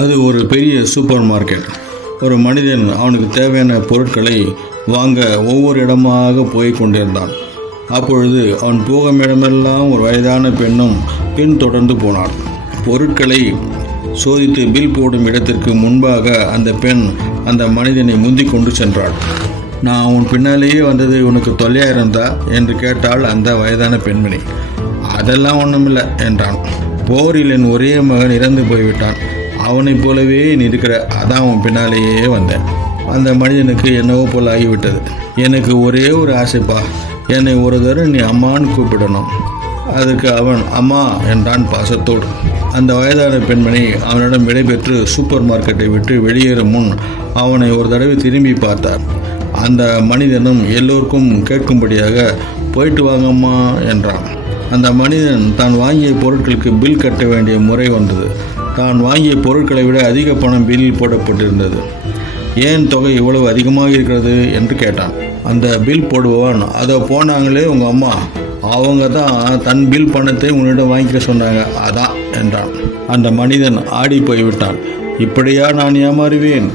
அது ஒரு பெரிய சூப்பர் மார்க்கெட். ஒரு மனிதன் அவனுக்கு தேவையான பொருட்களை வாங்க ஒவ்வொரு இடமாக போய் கொண்டிருந்தான். அப்பொழுது அவன் போகும் இடமெல்லாம் ஒரு வயதான பெண்ணும் பின்தொடர்ந்து போனாள். பொருட்களை சோதித்து பில் போடும் இடத்திற்கு முன்பாக அந்த பெண் அந்த மனிதனை முந்தி கொண்டு சென்றாள். நான் உன் பின்னாலேயே வந்தது உனக்கு தொல்லையாக இருந்தா என்று கேட்டாள் அந்த வயதான பெண்மணி. அதெல்லாம் ஒன்றுமில்லை என்றான். போரில் என் ஒரே மகன் இறந்து போய்விட்டான், அவனைப் போலவே நீ இருக்கிற, அதான் உன் பின்னாலேயே வந்தேன். அந்த மனிதனுக்கு என்னவோ போல் ஆகிவிட்டது. எனக்கு ஒரே ஒரு ஆசைப்பா, என்னை ஒரு தரம் நீ அம்மான்னு கூப்பிடணும். அதுக்கு அவன் அம்மா என்றான் பாசத்தோடு. அந்த வயதான பெண்மணி அவனிடம் விடைபெற்று சூப்பர் மார்க்கெட்டை விட்டு வெளியேறும் முன் அவனை ஒரு தடவை திரும்பி பார்த்தார். அந்த மனிதனும் எல்லோருக்கும் கேட்கும்படியாக போயிட்டு வாங்கம்மா என்றான். அந்த மனிதன் தான் வாங்கிய பொருட்களுக்கு பில் கட்ட வேண்டிய முறை வந்தது. தான் வாங்கிய பொருட்களை விட அதிக பணம் பில் போடப்பட்டிருந்தது. ஏன் தொகை இவ்வளவு அதிகமாக இருக்கிறது என்று கேட்டான். அந்த பில் போடுபவன், அதை போனாங்களே உங்கள் அம்மா, அவங்க தான் தன் பில் பணத்தை உன்னிடம் வாங்கிக்க சொன்னாங்க, அதான் என்றான். அந்த மனிதன் ஆடி போய்விட்டான். இப்படியா நான் ஏமாறுவேன்?